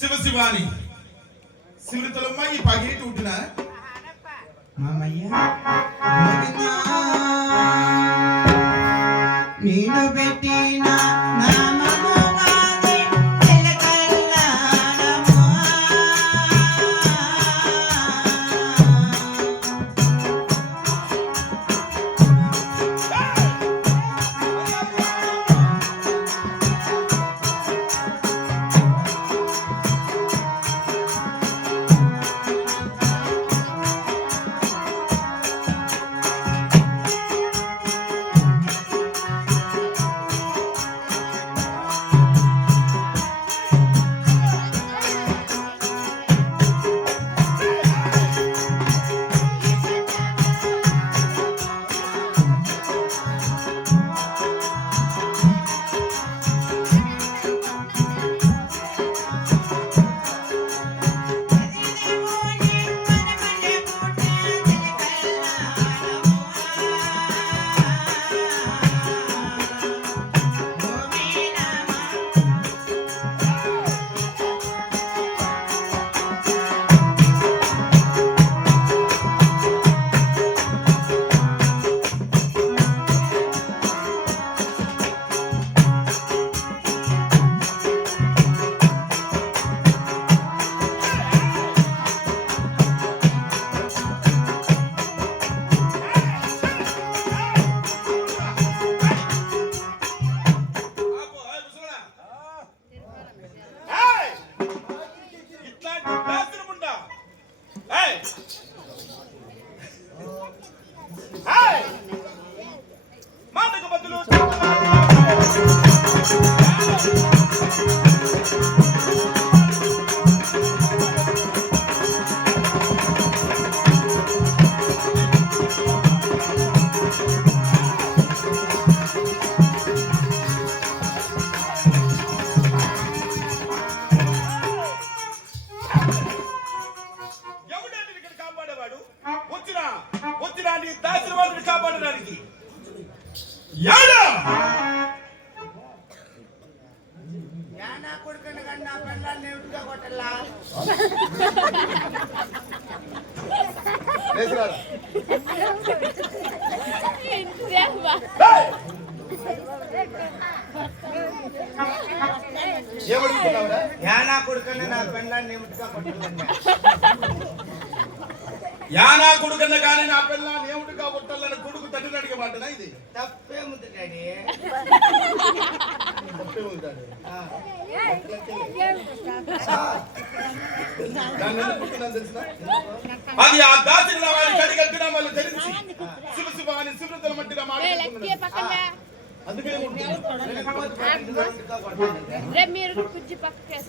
శివ శివాని. శివతలమ్మ ఈ పగిటి ఉంటున్నా మామయ్య నేను పెట్టి ఏయ్! ఏమడుగుతున్నావురా యానా? కొడుకుని నా కొట్టల్లా యానా కొడుకన్న కానీ నా ఏమిటిగా కొట్టాలని కొడుకు తండ్రిని అడిగే మాటనా ఇది తప్పేముంది డాడీ తప్పే ఉంది దాన్ని. ఆ. దాన్ని ఎందుకు కొట్టినాను తెలిసినా? అది ఆ దాసిన వారి కడి కట్టిన వాళ్ళు తెలిసి శివ శివ అని శివతల మట్టిన మాట లక్కే పక్కన అందుకనే కొడుతున్నాను.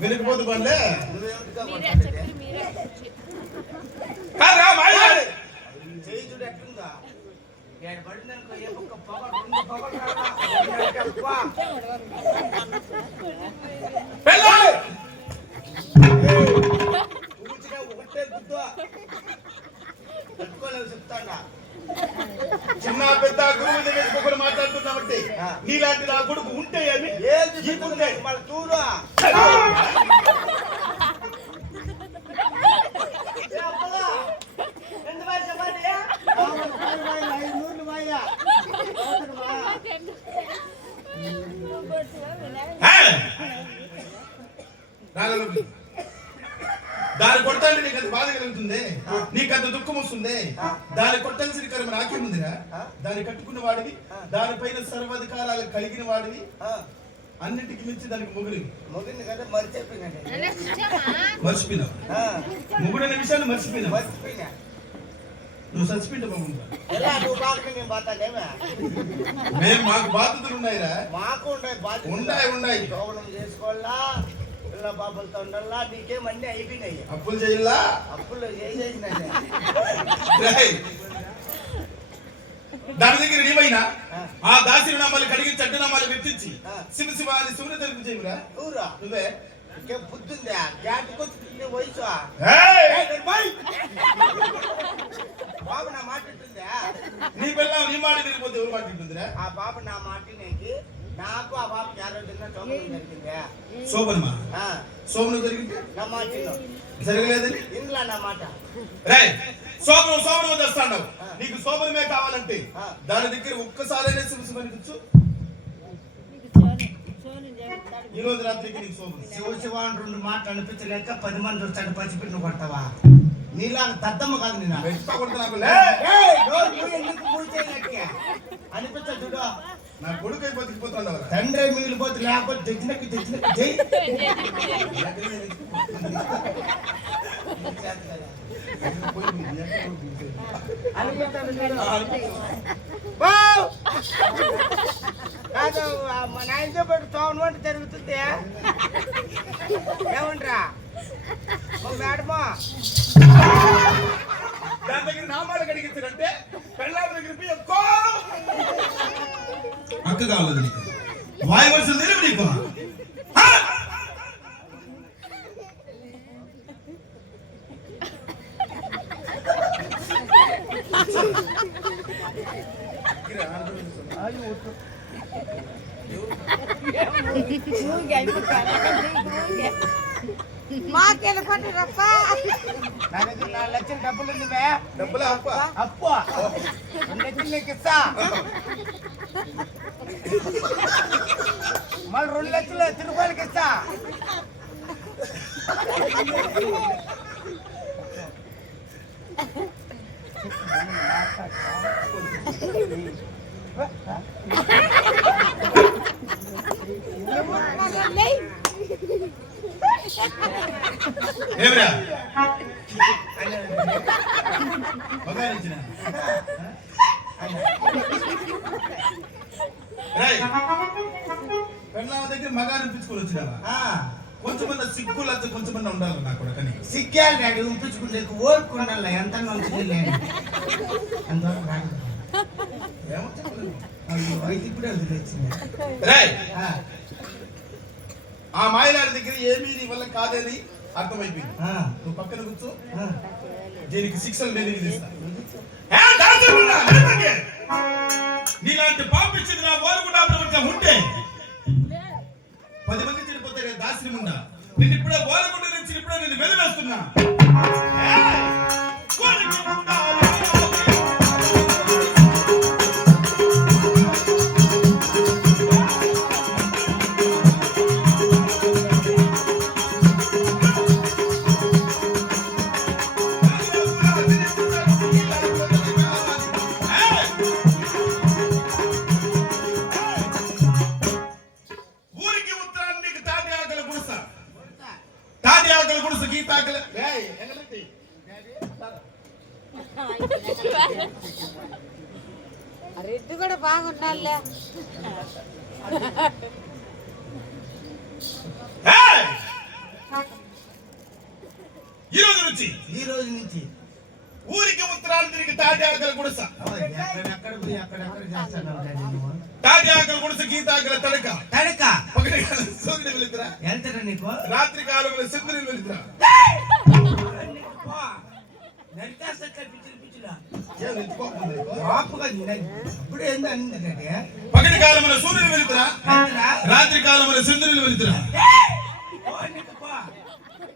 వెనకపోతే పట్టింది ఎటుగా కొట్టాలి. రే మీరు కుర్చీ పక్కకి వేసుకో. వెనకపోతే బండ్లే నువ్వు ఎటుగా మీరే కొట్టాలి? చెప్పి మీరే కుర్చీ కాదురా, మాయగాడు. చేయి చూడు ఎట్లుందా ఏడు ఏ ఒక్క పొగ రెండు పొగలు రావా? అబ్బా. పెళ్ళాడు. ఊరికే ఒకటే గుద్దు పెట్టుకోలేవు చెప్తాడా చిన్న పెద్ద గురువు దగ్గర ఒకరు మాట్లాడుతున్నామంటే నీలాంటి నా కొడుకు ఉంటే ఏమి ఈ ఉంటే మళ్ళీ చూడు రాగలుగుతుంది. దాన్ని కొట్టాలంటే నీకు అంత బాధ కలుగుతుంది? నీకు అంత దుఃఖం వస్తుంది? దాన్ని కొట్టాల్సిన కర్మ నాకేముందిరా దాన్ని కట్టుకున్న వాడివి దానిపైన సర్వాధికారాలు కలిగిన వాడివి. అన్నిటికి మించి దానికి మొగుడివి. మొగిని కదా మరి చెప్పిందండి మర్చిపోయినావు? మొగుడు అనే విషయాన్ని మర్చిపోయినావు? మర్చిపోయినా. నువ్వు చచ్చిపోయింటే బాగుందా ఎలా నువ్వు బాగా నేను బాతానేమే మేము మాకు బాధ్యతలు ఉన్నాయిరా. మాకు ఉండే బాధ్యత ఉన్నాయి ఉన్నాయి. గౌరవం చేసుకోవాలా? పిల్ల పాపలతో ఉండాలా? నీకేమన్నీ అయిపోయినాయి. అప్పులు చేయాలా? అప్పులు చేసేసినాయి రేయ్. దాని దగ్గర నీవైనా? ఆ. దాసిన నామాలు కడిగి చట్టనామాలు వెప్పించి శివ శివ అని శివుని తెలుపు చేయరా ఊరా? నువ్వే? గ్యాట్కి వచ్చి వయసు! బాబు నా మాట ఉంటుందా నీ పిల్ల నీ మాట విరిగిపోతే ఎవరు మాట ఆ బాబు నా మాట నీకు నాకు ఆ బాబుకి ఆరోగ్యంగా చదువు జరిగింది? శోభనమా? ఆ, శోభనం జరిగింది? నా మాట. జరగలేదని? ఇందులో నా మాట. రే శోభనం శోభనం తెస్తాడు నీకు శోభనమే కావాలంటే ఆ. దాని దగ్గర ఒక్కసారైనా శివశివనిపించు ఈ రోజు రాత్రికి నీకు శోభనం శివ శివ అని రెండు మాటలు అనిపించలేక పది మంది వచ్చాడు పసిపిన్ను కొడతావా? నీలాగా దద్దమ్మ కాదు నేను వెంట కొడుతు నాకు. లే! అనిపించ చూడు. నా కొడుకు అయిపోతే బతికిపోతాడు తండ్రి మిగిలిపోతే లేకపోతే తెచ్చినకి తెచ్చినకి జై. అనిపిస్తాడు చూడు. వావ్! కాదు ఆ మా నాయనతో పాటు తోవన వంట జరుగుతుంది ఏమంటారా మా మేడమా దాని దగ్గర నామాలు కడిగించారంటే పెళ్ళాల దగ్గర పోయి ఎక్కువ అక్క కావాలి నీకు వాయవలసింది తెలియదు నీకు హా? మాకెళ్ళి లక్షల డబ్బులు ఉంది బే డబ్బులా అప్ప అప్పు రెండు లక్షలు నీకు ఇస్తా మళ్ళీ రెండు లక్షలు తిరుపతికి ఇస్తా ఏమిరా? పెళ్ళాల దగ్గర మగాని పిచ్చుకొని వచ్చినావా? ఆ, కొంచెం సిగ్గు కొంచెం మంది ఉండాలి నా కొడుకని సిగ్గాలు డాడీ ఉంపించుకుంటే ఓర్కుండాలి ఎంత మంచిది లేదు అందువల్ల ఇప్పుడే ఆ, ఆ మాయలాడి దగ్గర ఏమీ నీ వల్ల కాదని అర్థమైపోయింది. నువ్వు పక్కన కూర్చో. దీనికి శిక్షలు నేను లేదండి. నీలాంటి పాపిచ్చింది నా ఓరుగుండా ప్రపంచం ఉంటే. పది మంది చెడిపోతే నేను దాసిని ఉన్నా. నిన్ను ఇప్పుడే ఓరుగుండ నుంచి ఇప్పుడే నిన్ను వెలివేస్తున్నా ఆకలి ఏయ్, ఎగలెత్తి. రెడ్డి కూడా బాగుండాలే ఏయ్! ఈ రోజు నుంచి ఈ రోజు నుంచి ఊరికి ఉత్తరాన్ని తిరిగి తాటి ఆకలి గుడిస ఓ, ఎక్కడెక్కడ పోయి అక్కడెక్కడ చేస్తున్నావు డాడీ నువ్వు తాటి ఆకలి గుడిస గీత ఆకలి తడక తడక పగటి కాలం సూర్యుడు వెళుతురా వెళ్తాడా నీకు రాత్రి కాలంలో చంద్రుని వెళుతురా పగటి కాలంలో సూర్యుని వెళ్తారా? రాత్రి కాలంలో చంద్రుని పో.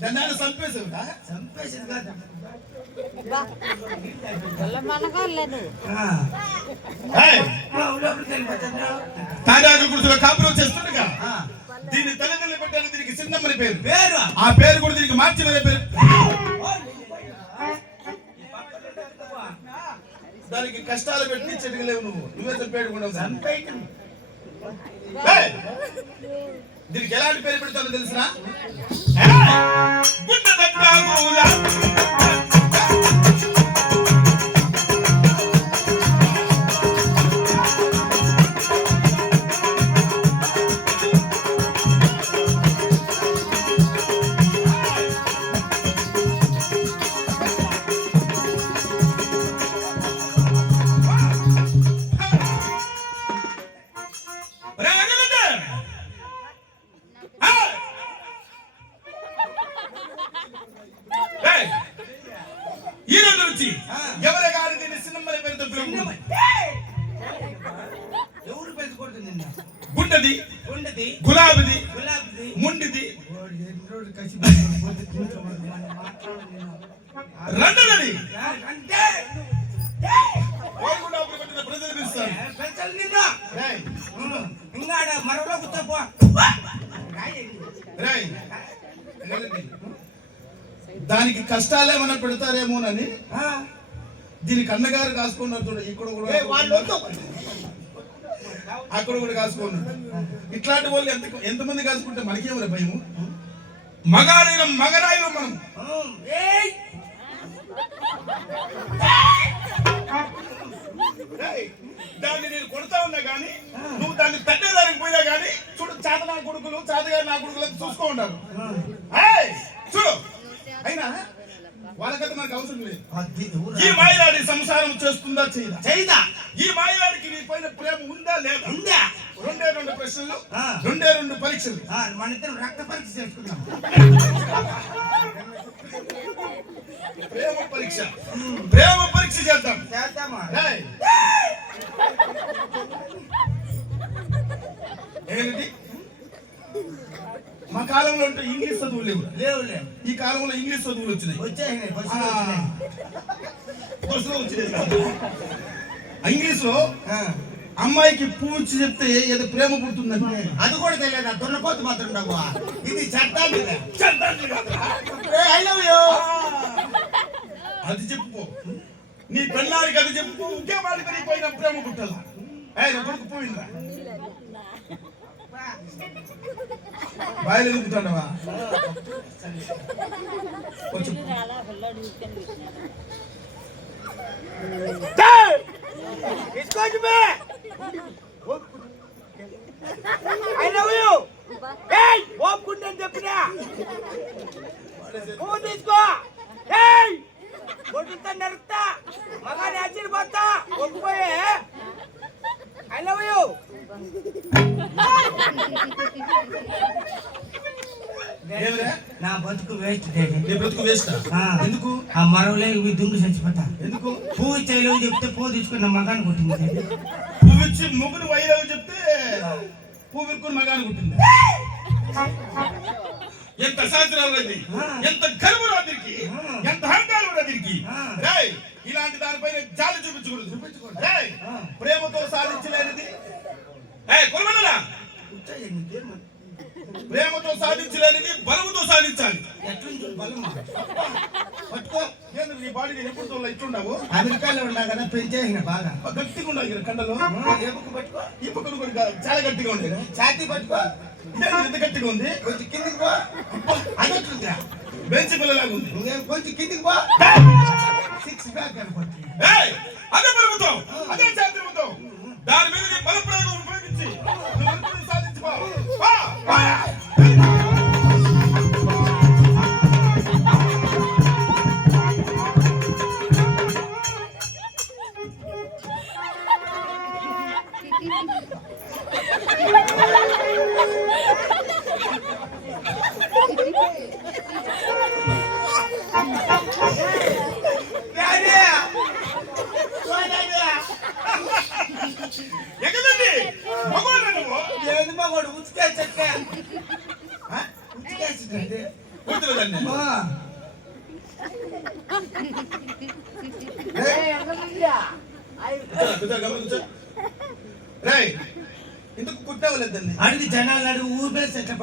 దాన్ని చంపేసావురా చంపేసేది కాదు. తాజాగా గుడిసెలో కాపురం చేస్తుండగా ఆ. దీని తల్లిదండ్రులు పెట్టారు దీనికి చిన్నమ్మని పేరు పేరు ఆ పేరు కూడా దీనికి మార్చి పేరు దానికి కష్టాలు పెట్టి చెట్టుగలేవు నువ్వు. నువ్వే చంపేడు కూడా ఉన్నావు. చంపేయటం ఏయ్! దీనికి ఎలాంటి పేరు పెడతానో తెలిసిన? కూర్చోపో. రేయ్, నిలబడి. దానికి కష్టాలు ఏమైనా పెడతారేమోనని? దీనికి అన్నగారు కాసుకున్నారు చూడు ఇక్కడ కూడా అక్కడ కూడా కాసుకున్నారు ఇట్లాంటి వాళ్ళు ఎంత ఎంతమంది కాసుకుంటే మనకేమైనా భయము? మగాడైన మగరాయిలో మనం. దాన్ని నేను కొడతా ఉన్నా గానీ నువ్వు దాన్ని తట్టేదానికి పోయినా గానీ చూడు చేత నా కొడుకులు చేతగారి నా కొడుకులు చూసుకో ఉన్నారు ఏయ్, చూడు. అయినా వాళ్ళకైతే మనకు అవసరం లేదు? ఈ మాయలాడి సంసారం చేస్తుందా చేయదా? చేయిదా? ఈ మాయలాడికి నీ పైన ప్రేమ ఉందా లేదా? ఉందా? రెండే రెండు ప్రశ్నలు. రెండే రెండు పరీక్షలు. మన ఇద్దరం రక్త పరీక్ష చేసుకుందాం. ప్రేమ పరీక్ష. ప్రేమ పరీక్ష చేద్దాం. చేద్దామా? కాలంలో అంటే ఇంగ్లీష్ చదువులు లేవు. లేవులే. ఈ కాలంలో ఇంగ్లీష్ చదువులు వచ్చినాయి. బస్సులో వచ్చినాయి. ఇంగ్లీష్లో అమ్మాయికి ఇచ్చి చెప్తే ఏదో ప్రేమ పుడుతుందంటే. అది కూడా తెలియదు దున్నపోతు మాత్రం ఉండవు ఇది లవ్ యూ అది చెప్పుకో. నీ పెళ్ళానికి అది చెప్పుకో. ఇంకే వాడికి నీ పైన ప్రేమ పుట్టాల? కొడుకు పోయిందా బాయలు ఎదుగుతాడవా కొంచెం Excuse me! I love you! Hey! ఒప్పుకుంటని చెప్పినా పువ్వు తీసుకో ఏయ్ కొట్టుతా నరుకుతా మగాని ఆశ్చర్యపోతా ఒప్పుకోయే ఐ లవ్ యూ ఏమిరా? నా బతుకు వేస్ట్ నీ బ్రతుకు వేస్ట్. ఎందుకు? ఆ మరవలే ఇవి దుంగి చచ్చిపోతా. ఎందుకు? పువ్వు చేయలేవు చెప్తే పువ్వు తీసుకుని నా మగాన్ని కొట్టింది పువ్వు ఇచ్చి ముగ్గురు వైరవి చెప్తే పువ్వు విక్కుని మగాని పుట్టింది ఎంత ఇది ఎంత గర్వం దీనికి. ఎంత అహంకారం. రేయ్ ఇలాంటి దానిపైన జాలి చూపించకూడదు. చూపించకూడదు. ప్రేమతో సాధించలేనిది ప్రేమతో సాధించలేనిది బలముతో సాధించాలి. పట్టుకో. ఏంది నీ బాడీ నేను ఎప్పుడు తోలా ఇట్లున్నావు అమెరికాలో ఉన్నా కదా పెంచేసిన బాగా. గట్టిగా ఇక్కడ కండలో. ఏ పట్టుకో. ఈ గా- చాలా గట్టిగా ఉంది ఛాతీ పట్టుకో. గట్టిగా ఉంది. కొంచెం కిందికి పో. అది ఎట్లుందిరా బెంచ్ పిల్లలాగా ఉంది. కొంచెం కిందికి పో. సిక్స్ ప్యాక్ అనుకుంటుంది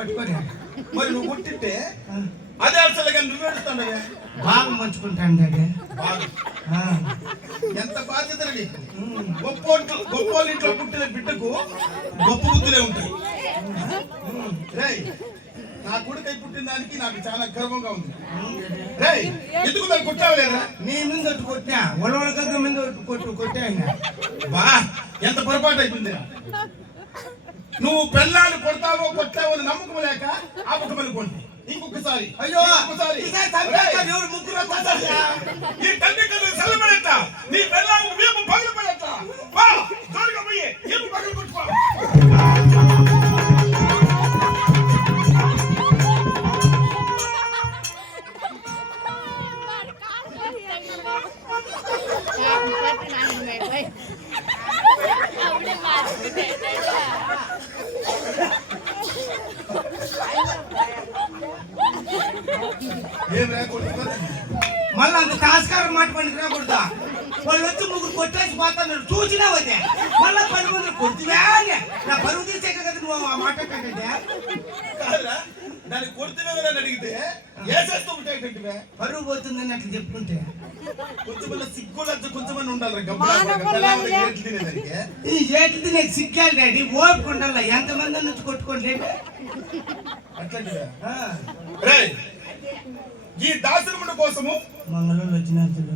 పట్టుకొని. మరి నువ్వు కుట్టింటే అదే అసలు కానీ నువ్వు ఏడుస్తాడయ్యా బాగా మంచుకుంటాను డాడీ బాగా. ఎంత బాధ్యత నీకు? గొప్ప గొప్ప ఇంట్లో పుట్టిన బిడ్డకు గొప్ప బుద్ధులే ఉంటాయి. రేయ్ నా కొడుకై పుట్టిన దానికి నాకు చాలా గర్వంగా ఉంది. రేయ్ ఎందుకు దాన్ని కొట్టావు లేదా? నీ మీద ఒకటి కొట్టా గగ్గ మీద కొట్టు కొట్టే బా ఎంత పొరపాటు అయిపోయింది నువ్వు పెళ్ళాన్ని కొడతావో కొట్టావో నమ్మకం లేక ఆపకమనుకోండి ఇంకొకసారి అయ్యో! ఎవరు ముగ్గురు? ఈ వాళ్ళు వచ్చి ముగ్గురు కొట్టేసి పోతాను చూసినా వద్దే. మళ్ళా పది మంది కొడుతువా. నా పరువు తీసే కదా నువ్వు ఆ మాట కాదురా దాన్ని కొడుతున్నావని అడిగితే వేసేస్తూ ఉంటాయి పరువు పోతుందని అట్లా చెప్పుకుంటే? కొంచెమన్నా సిగ్గు లజ్జ కొంచెమన్నా ఉండాలి ఈ ఏటిది నేను సిగ్గాలి డాడీ ఓపుకుంటా ఎంతమంది నుంచి కొట్టుకోండి రేయ్, ఈ దాసరముల కోసము మంగళూరు వచ్చినట్లు